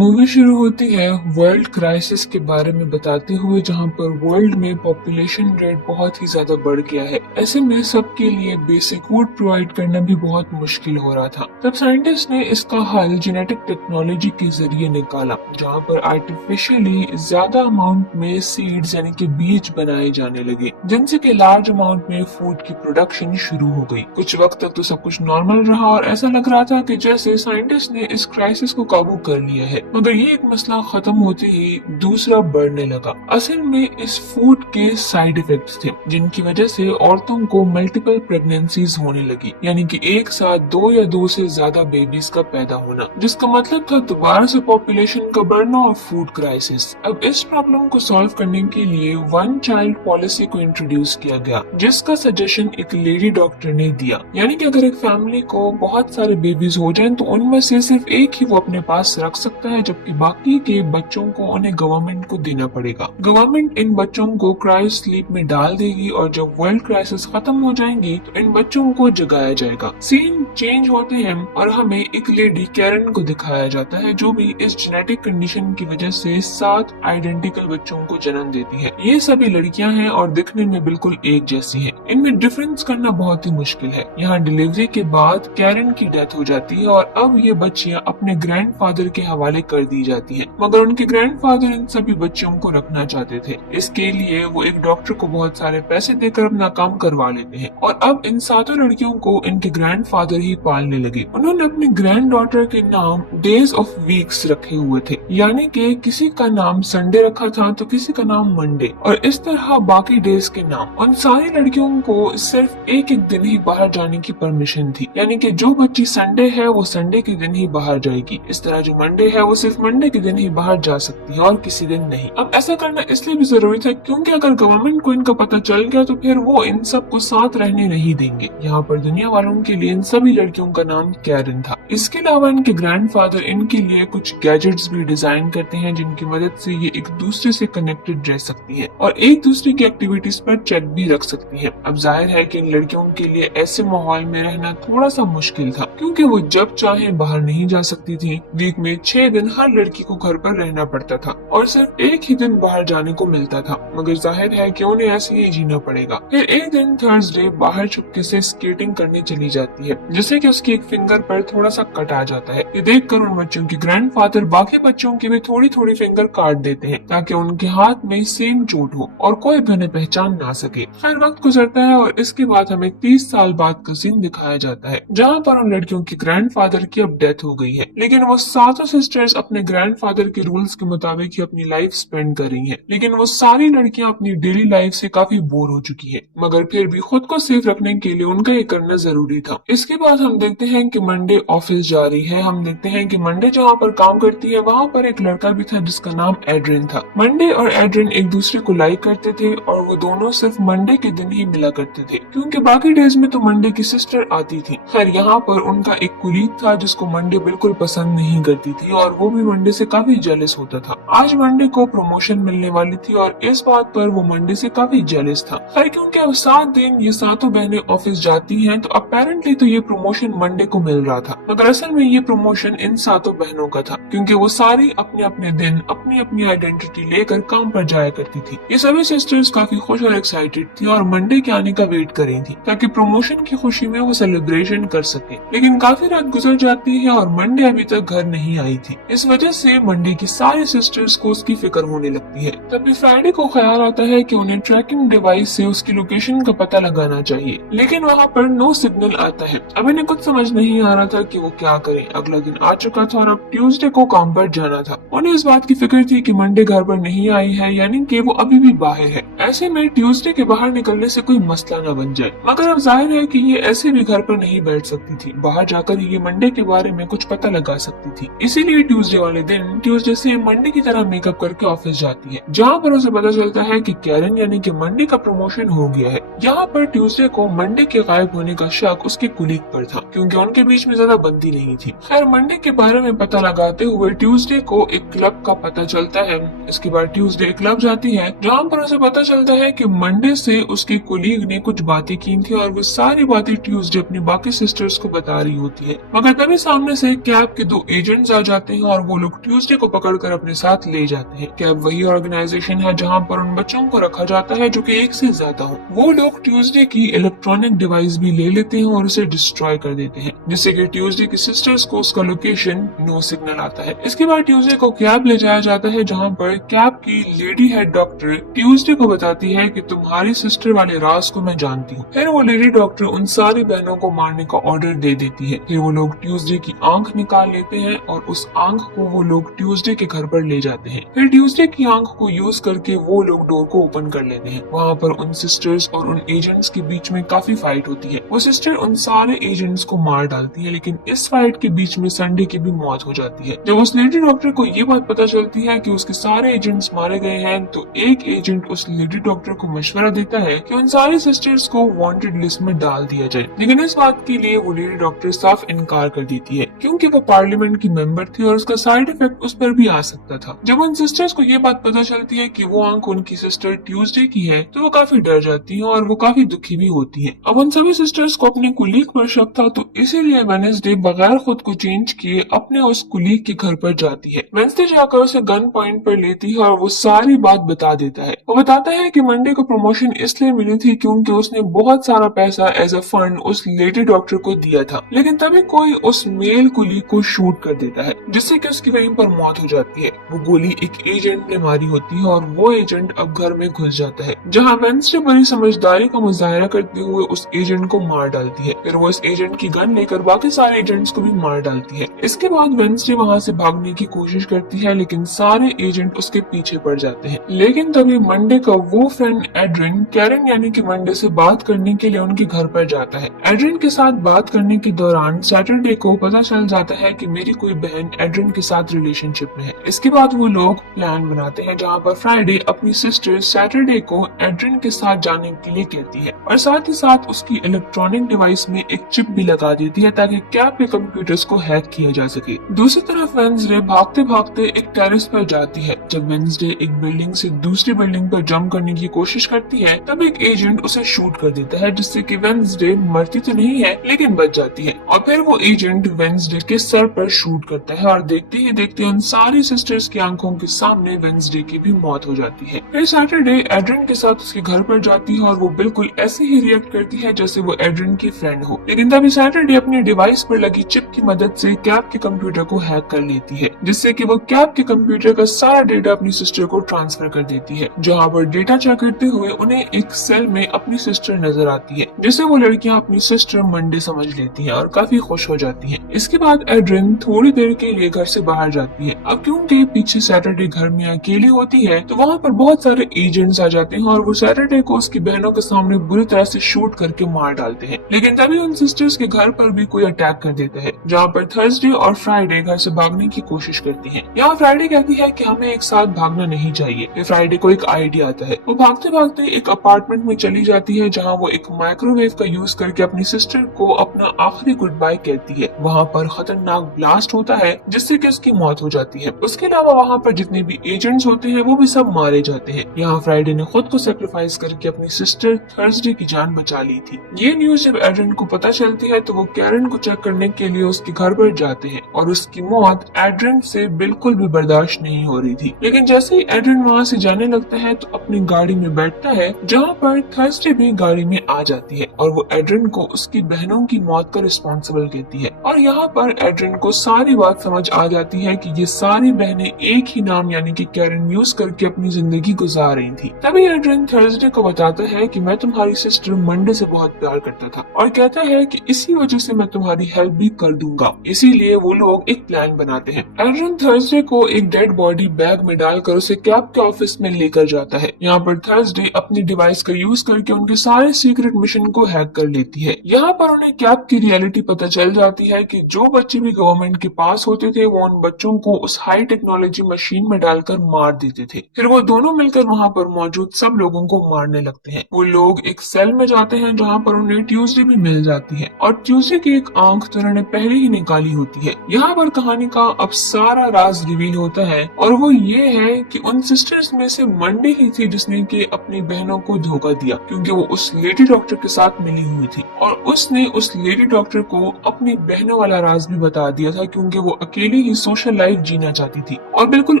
Movie शुरू होती है वर्ल्ड क्राइसिस के बारे में बताते हुए, जहां पर वर्ल्ड में पॉपुलेशन रेट बहुत ही ज्यादा बढ़ गया है। ऐसे में सबके लिए बेसिक फूड प्रोवाइड करना भी बहुत मुश्किल हो रहा था। तब साइंटिस्ट ने इसका हल जेनेटिक टेक्नोलॉजी के जरिए निकाला, जहां पर आर्टिफिशियली ज्यादा अमाउंट में सीड्स यानी कि बीज बनाए जाने लगे, जिनसे कि लार्ज अमाउंट में फूड की प्रोडक्शन शुरू हो गई। कुछ वक्त तक तो सब कुछ नॉर्मल रहा और ऐसा लग रहा था कि जैसे साइंटिस्ट ने इस क्राइसिस को काबू कर लिया है, मगर ये एक मसला खत्म होते ही दूसरा बढ़ने लगा। असल में इस फूड के साइड इफेक्ट्स थे, जिनकी वजह से औरतों को मल्टीपल प्रेगनेंसीज होने लगी, यानी कि एक साथ दो या दो से ज्यादा बेबीज का पैदा होना, जिसका मतलब था दोबारा से पॉपुलेशन का बढ़ना और फूड क्राइसिस। अब इस प्रॉब्लम को सॉल्व करने के लिए वन चाइल्ड पॉलिसी को इंट्रोड्यूस किया गया, जिसका सजेशन एक लेडी डॉक्टर ने दिया। यानी कि अगर एक फैमिली को बहुत सारे बेबीज हो जाएं तो उनमें से सिर्फ एक ही वो अपने पास रख सकता है, जबकि बाकी के बच्चों को उन्हें गवर्नमेंट को देना पड़ेगा। गवर्नमेंट इन बच्चों को क्रायो स्लीप में डाल देगी और जब वर्ल्ड क्राइसिस खत्म हो जाएंगी तो इन बच्चों को जगाया जाएगा। सीन चेंज होते हैं और हमें एक लेडी कैरन को दिखाया जाता है, जो भी इस जेनेटिक कंडीशन की वजह से 7 आइडेंटिकल बच्चों को जन्म देती है। ये सभी लड़कियां हैं और दिखने में बिल्कुल एक जैसी हैं। इनमें डिफरेंस करना बहुत ही मुश्किल है। यहाँ डिलीवरी के बाद कैरन की डेथ हो जाती है और अब ये बच्चियां अपने ग्रैंडफादर के हवाले कर दी जाती हैं, मगर उनके ग्रैंडफादर इन सभी बच्चों को रखना चाहते थे। इसके लिए वो एक डॉक्टर को बहुत सारे पैसे देकर अपना काम करवा लेते हैं और अब इन 7 लड़कियों को इनके ग्रैंडफादर ही पालने लगे। उन्होंने अपनी ग्रैंड डॉटर के नाम डेज ऑफ वीक्स रखे हुए थे, यानी कि किसी का नाम संडे रखा था तो किसी का नाम मंडे, और इस तरह बाकी डेज के नाम। उन सारी लड़कियों को सिर्फ एक एक दिन ही बाहर जाने की परमिशन थी, यानी कि जो बच्ची संडे है वो संडे के दिन ही बाहर जाएगी। इस तरह जो मंडे है वो सिर्फ मंडे के दिन ही बाहर जा सकती है और किसी दिन नहीं। अब ऐसा करना इसलिए भी जरूरी था क्योंकि अगर गवर्नमेंट को इनका पता चल गया तो फिर वो इन सबको साथ रहने नहीं देंगे। यहाँ पर दुनिया वालों के लिए इन सभी लड़कियों का नाम कैरन था। इसके अलावा इनके ग्रैंडफादर इनके लिए कुछ गैजेट्स भी डिजाइन करते हैं, जिनकी मदद से ये एक दूसरे से कनेक्टेड रह सकती है और एक दूसरे की एक्टिविटीज पर चेक भी रख सकती है। अब जाहिर है कि इन लड़कियों के लिए ऐसे माहौल में रहना थोड़ा सा मुश्किल था, क्योंकि वो जब चाहे बाहर नहीं जा सकती थी। वीक में 6 दिन हर लड़की को घर पर रहना पड़ता था और सिर्फ एक ही दिन बाहर जाने को मिलता था, मगर जाहिर है कि उन्हें ऐसे ही जीना पड़ेगा। फिर एक दिन थर्सडे बाहर चुपके से स्केटिंग करने चली जाती है, जिससे कि उसकी एक फिंगर पर थोड़ा सा कट आ जाता है। ये देखकर उन बच्चों के ग्रैंडफादर बाकी बच्चों की भी थोड़ी थोड़ी फिंगर काट देते हैं, ताकि उनके हाथ में सेम चोट हो और कोई भी उन्हें पहचान ना सके। खैर वक्त गुजरता है और इसके बाद हमें 30 साल बाद का सीन दिखाया जाता है, जहाँ पर उन लड़कियों की ग्रैंडफादर की अब डेथ हो गई है, लेकिन वो 7 सिस्टर्स अपने ग्रैंडफादर के रूल्स के मुताबिक ही अपनी लाइफ स्पेंड कर रही हैं। लेकिन वो सारी लड़कियां अपनी डेली लाइफ से काफी बोर हो चुकी हैं, मगर फिर भी खुद को सेफ रखने के लिए उनका ये करना जरूरी था। इसके बाद हम देखते हैं कि मंडे ऑफिस जा रही है। हम देखते हैं कि मंडे जहाँ पर काम करती है वहाँ पर एक लड़का भी था जिसका नाम एड्रिन था। मंडे और एड्रिन एक दूसरे को लाइक करते थे और वो दोनों सिर्फ मंडे के दिन ही मिला करते थे, क्योंकि बाकी डेज में तो मंडे की सिस्टर आती थी। खैर यहाँ पर उनका एक कुलीग था जिसको मंडे बिल्कुल पसंद नहीं करती थी और वो भी मंडे से काफी जेलस होता था। आज मंडे को प्रमोशन मिलने वाली थी और इस बात पर वो मंडे से काफी जेलस था। खैर क्योंकि अब 7 दिन ये 7 बहनें ऑफिस जाती हैं तो अपेरेंटली तो ये प्रमोशन मंडे को मिल रहा था, मगर असल में ये प्रमोशन इन 7 बहनों का था, क्योंकि वो सारी अपने अपने दिन अपनी अपनी आइडेंटिटी लेकर काम पर जाया करती थी। ये सभी सिस्टर्स काफी खुश और एक्साइटेड थी और मंडे के आने का वेट कर रही थी, ताकि प्रमोशन की खुशी में वो सेलिब्रेशन कर सके। लेकिन काफी रात गुजर जाती है और मंडे अभी तक घर नहीं आई थी। इस वजह से मंडे की सारी सिस्टर्स को उसकी फिक्र होने लगती है। तभी फ्राइडे को ख्याल आता है कि उन्हें ट्रैकिंग डिवाइस से उसकी लोकेशन का पता लगाना चाहिए, लेकिन वहाँ पर नो सिग्नल आता है। अब इन्हें कुछ समझ नहीं आ रहा था कि वो क्या करें। अगला दिन आ चुका था और अब ट्यूसडे को काम पर जाना था। उन्हें इस बात की फिक्र थी कि मंडे घर पर नहीं आई है, यानी कि वो अभी भी बाहर है। ऐसे में ट्यूसडे के बाहर निकलने से कोई मसला न बन जाए, मगर अब जाहिर है कि ये ऐसे भी घर पर नहीं बैठ सकती थी। बाहर जाकर ये मंडे के बारे में कुछ पता लगा सकती थी। इसीलिए ट्यूसडे वाले दिन ट्यूसडे से मंडे की तरह मेकअप करके ऑफिस जाती है, जहाँ पर उसे पता चलता है कि कैरन यानी कि मंडे का प्रमोशन हो गया है। यहाँ पर ट्यूसडे को मंडे के गायब होने का शक उसके कुलीग पर था, क्योंकि उनके बीच में ज्यादा बनती नहीं थी। खैर मंडे के बारे में पता लगाते हुए ट्यूसडे को एक क्लब का पता चलता है। इसके बाद ट्यूसडे क्लब जाती है, जहाँ पर उसे पता चलता है कि मंडे से उसके कुलीग ने कुछ बातें की थी और वो सारी बातें ट्यूसडे अपनी बाकी सिस्टर्स को बता रही होती है। मगर तभी सामने से कैब के 2 एजेंट्स आ जाते हैं और वो लोग ट्यूसडे को पकड़कर अपने साथ ले जाते हैं। कैब वही ऑर्गेनाइजेशन है जहाँ पर उन बच्चों को रखा जाता है जो कि एक से ज्यादा हो। वो लोग ट्यूसडे की इलेक्ट्रॉनिक डिवाइस भी ले लेते हैं और उसे डिस्ट्रॉय कर देते हैं, जिससे कि ट्यूसडे की सिस्टर्स को उसका लोकेशन नो सिग्नल आता है। इसके बाद ट्यूसडे को कैब ले जाया जाता है जहाँ पर कैब की लेडी हेड डॉक्टर ट्यूसडे को बताती है कि तुम्हारी सिस्टर वाले राज को मैं जानती हूँ। फिर वो लेडी डॉक्टर उन सारी बहनों को मारने का ऑर्डर दे देती है। फिर वो लोग ट्यूसडे की आंख निकाल लेते हैं और उस आंख को वो लोग ट्यूसडे के घर पर ले जाते हैं। फिर ट्यूसडे की आंख को यूज करके वो लोग डोर को ओपन कर लेते हैं। वहाँ पर उन सिस्टर्स और उन एजेंट्स के बीच में काफी फाइट होती है। वो सिस्टर उन सारे एजेंट्स को मार डालती है, लेकिन इस फाइट के बीच में संडे की भी मौत हो जाती है। जब उस लेडी डॉक्टर को ये बात पता चलती है कि उसके सारे एजेंट्स मारे गए हैं, तो एक एजेंट उस लेडी डॉक्टर को मशवरा देता है कि उन सारे सिस्टर्स को वांटेड लिस्ट में डाल दिया जाए, लेकिन इस बात के लिए वो लेडी डॉक्टर साफ इनकार कर देती है, क्योंकि वो पार्लियामेंट की मेंबर थी और उसका साइड इफेक्ट उस पर भी आ सकता था। जब उन सिस्टर्स को ये बात पता चलती है कि वो आंख उनकी सिस्टर ट्यूसडे की है, तो वो काफी डर जाती है और वो काफी दुखी भी होती है। अब उन सभी सिस्टर्स को अपने कुलीग पर शक था, तो इसीलिए वेडनेसडे बगैर खुद को चेंज किए अपने उस कुलीग के घर पर जाती है। वेडनेसडे जाकर उसे गन पॉइंट पर लेती है और वो सारी बात बता देता है। वो बताता है कि मंडे को प्रमोशन इसलिए मिली थी क्योंकि उसने बहुत सारा पैसा एज अ फंड उस लेडी डॉक्टर को दिया था, लेकिन तभी कोई उस मेल कुलीग को शूट कर देता है, जिससे कि उसकी वहीं पर मौत हो जाती है। वो गोली एक एजेंट ने मारी होती है और वो एजेंट अब घर में घुस जाता है, जहाँ वेडनेसडे बड़ी समझदारी का मुजाहरा करते हुए उस एजेंट को मार डालती है। फिर वो इस एजेंट की गन लेकर बाकी सारे एजेंट्स को भी मार डालती है। इसके बाद वेडनेसडे वहाँ से भागने की कोशिश करती है, लेकिन सारे एजेंट उसके पीछे पड़ जाते हैं। लेकिन तभी मंडे का वो फ्रेंड एड्रिन कैरन यानी कि मंडे से बात करने के लिए उनके घर पर जाता है। एड्रिन के साथ बात करने के दौरान सैटरडे को पता चल जाता है कि मेरी कोई बहन एड्रिन के साथ रिलेशनशिप में है। इसके बाद वो लोग प्लान बनाते हैं, जहाँ पर फ्राइडे अपनी सिस्टर सैटरडे को एड्रिन के साथ जाने के लिए कहती है और साथ ही साथ उसकी इलेक्ट्रॉनिक डिवाइस में एक चिप भी लगा देती है ताकि कैब के कंप्यूटर्स को हैक किया जा सके। दूसरी तरफ वेडनेसडे भागते भागते एक टेरेस पर जाती है। जब वेडनेसडे एक बिल्डिंग से दूसरी बिल्डिंग पर जंप करने की कोशिश करती है, तब एक एजेंट उसे शूट कर देता है, जिससे कि वेडनेसडे मरती तो नहीं है लेकिन बच जाती है। और फिर वो एजेंट वेडनेसडे के सर पर शूट करता है और देखते ही देखते उन सारी सिस्टर्स की आंखों के सामने वेडनेसडे की भी मौत हो जाती है। फिर सैटरडे एड्रिन के साथ उसके घर पर जाती है और वो बिल्कुल ऐसे ही रिएक्ट करती है जैसे वो एड्रिन की फ्रेंड हो, लेकिन तभी सैटरडे अपनी डिवाइस पर लगी चिप की मदद से कैब के कंप्यूटर को हैक कर लेती है, जिससे कि वो कैब के कंप्यूटर का सारा डेटा अपनी सिस्टर को ट्रांसफर कर देती है। जहाँ पर डेटा चेक करते हुए उन्हें एक सेल में अपनी सिस्टर नजर आती है, जिसे वो लड़कियां अपनी सिस्टर मंडे समझ लेती हैं और काफी खुश हो जाती हैं। इसके बाद एड्रिन थोड़ी देर के लिए घर से बाहर जाती है। अब क्योंकि पीछे सैटरडे घर में अकेली होती है, तो वहाँ पर बहुत सारे एजेंट्स आ जाते हैं और वो सैटरडे को उसकी बहनों के सामने बुरी तरह से शूट करके मार डालते हैं। लेकिन तभी उन सिस्टर्स के घर पर भी कोई अटैक कर देता है, जहाँ पर थर्सडे और फ्राइडे घर से भागने की कोशिश करती हैं। यहाँ फ्राइडे कहती है कि हमें एक साथ भागना नहीं चाहिए। फिर फ्राइडे को एक आइडिया आता है। वो भागते भागते एक अपार्टमेंट में चली जाती है, जहाँ वो एक माइक्रोवेव का यूज करके अपनी सिस्टर को अपना आखिरी गुड बाय कहती है। वहाँ पर खतरनाक ब्लास्ट होता है, जिससे कि उसकी मौत हो जाती है। उसके अलावा वहाँ पर जितने भी एजेंट्स होते हैं वो भी सब मारे जाते हैं। यहाँ फ्राइडे ने खुद को सेक्रीफाइस करके अपनी सिस्टर थर्सडे की जान बचा ली थी। ये न्यूज जब एड्रिन को पता चलती है, तो वो कैरन को चेक करने के लिए उसके घर पर जाते हैं और उसकी मौत एड्रिन से बिल्कुल भी बर्दाश्त नहीं हो रही थी। लेकिन जैसे ही एड्रिन वहाँ से जाने लगता है, तो अपनी गाड़ी में बैठता है, जहाँ पर थर्सडे भी गाड़ी में आ जाती है और वो एड्रिन को उसकी बहनों की मौत का रिस्पॉन्सिबल कहती है। और यहाँ पर एड्रिन को सारी बात समझ आ जाती है कि ये सारी बहनें एक ही नाम यानी कि कैरन यूज करके अपनी जिंदगी गुजार रही थी। तभी एड्रिन थर्सडे को बताता है कि मैं तुम्हारी सिस्टर मंडे से बहुत प्यार करता था और कहता है कि इसी वजह से मैं तुम्हारी हेल्प भी कर दूंगा। इसीलिए वो लोग एक प्लान बनाते हैं। एड्रिन थर्सडे को एक डेड बॉडी बैग में डालकर उसे कैब के ऑफिस में लेकर जाता है। यहाँ पर थर्सडे अपनी डिवाइस का यूज करके उनके सारे सीक्रेट मिशन को हैक कर लेती है। यहाँ पर उन्हें कैब की रियलिटी पता चल जाती है कि जो बच्चे भी गवर्नमेंट के पास होते थे, वो उन बच्चों को उस हाई टेक्नोलॉजी मशीन में डालकर मार देते थे। फिर वो दोनों मिलकर वहाँ पर मौजूद सब लोगों को मारने लगते हैं। वो लोग एक सेल में जाते हैं, जहाँ पर उन्हें उसे ट्यूसडे भी मिल जाती है और ट्यूसडे की एक आंख तो उन्होंने पहले ही निकाली होती है। यहाँ पर कहानी का अब सारा राज रिवील होता है और वो ये है कि उन सिस्टर्स में से मंडे ही थी जिसने कि अपनी बहनों को धोखा दिया, क्योंकि वो उस लेडी डॉक्टर के साथ मिली हुई थी और उसने उस लेडी डॉक्टर को अपनी बहनों वाला राज भी बता दिया था, क्योंकि वो अकेली ही सोशल लाइफ जीना चाहती थी और बिल्कुल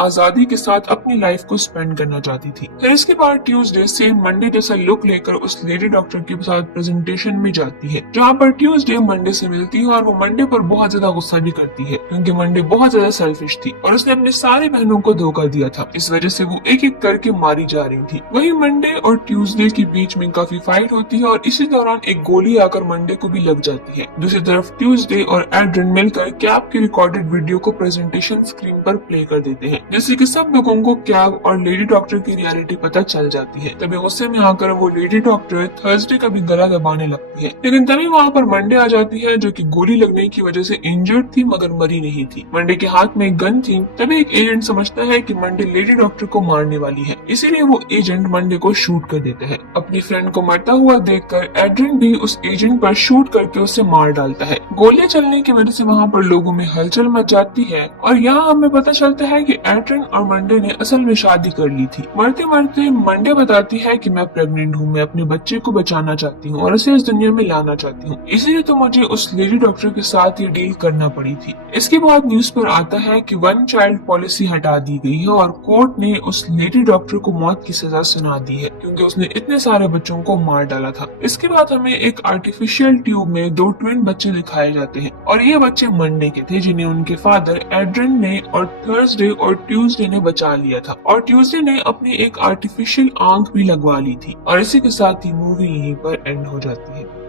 आजादी के साथ अपनी लाइफ को स्पेंड करना चाहती थी। फिर इसके बाद ट्यूसडे सेम मंडे जैसा लुक लेकर उस लेडी डॉक्टर के साथ प्रेजेंटेशन में जाती है, जहाँ पर ट्यूसडे मंडे से मिलती है और वो मंडे पर बहुत ज्यादा गुस्सा भी करती है, क्योंकि मंडे बहुत ज्यादा सेल्फिश थी और उसने अपने सारे बहनों को धोखा दिया था। इस वजह से वो एक एक करके मारी जा रही थी। वही मंडे और ट्यूसडे के बीच में काफी फाइट होती है और इसी दौरान एक गोली आकर मंडे को भी लग जाती है। दूसरी तरफ ट्यूसडे और एड्रिन मिलकर कैब की रिकॉर्डेड वीडियो को प्रेजेंटेशन स्क्रीन पर प्ले कर देते हैं, जिससे कि सब लोगों को कैब और लेडी डॉक्टर की रियलिटी पता चल जाती है। तभी गुस्से में आकर वो लेडी डॉक्टर थर्सडे का भी गला दबाने लगती है, लेकिन तभी वहाँ पर मंडे आ जाती है, जो कि गोली लगने की वजह से इंजर्ड थी मगर मरी नहीं थी। मंडे के हाथ में एक गन थी। तभी एक एजेंट समझता है कि मंडे लेडी डॉक्टर को मारने वाली है, इसीलिए वो एजेंट मंडे को शूट कर देता है। अपनी फ्रेंड को मरता हुआ देखकर एड्रिन भी उस एजेंट पर शूट करके उसे मार डालता है। गोलियां चलने की वजह से वहाँ पर लोगों में हलचल मच जाती है और यहाँ हमें पता चलता है कि एड्रिन और मंडे ने असल में शादी कर ली थी। मरते मरते मंडे बताती है कि मैं प्रेग्नेंट हूँ, मैं अपने बच्चे को बचाना चाहती हूँ और उसे इस दुनिया में लाना चाहती हूँ, इसीलिए तो मुझे उस लेडी डॉक्टर के साथ ये डील करना पड़ी थी। इसके बाद न्यूज पर आता है कि वन चाइल्ड पॉलिसी हटा दी गई है और कोर्ट ने उस लेडी डॉक्टर को मौत की सजा सुना दी है, क्योंकि उसने इतने सारे बच्चों को मार डाला था। इसके बाद हमें एक आर्टिफिशियल ट्यूब में 2 ट्विन बच्चे दिखाए जाते हैं और ये बच्चे मंडे के थे, जिन्हें उनके फादर एड्रिन ने और थर्सडे और ट्यूसडे ने बचा लिया था और ट्यूसडे ने अपनी एक आर्टिफिशियल आंख भी लगवा ली थी। और इसी के साथ ही मूवी यहीं पर एंड हो जाती है।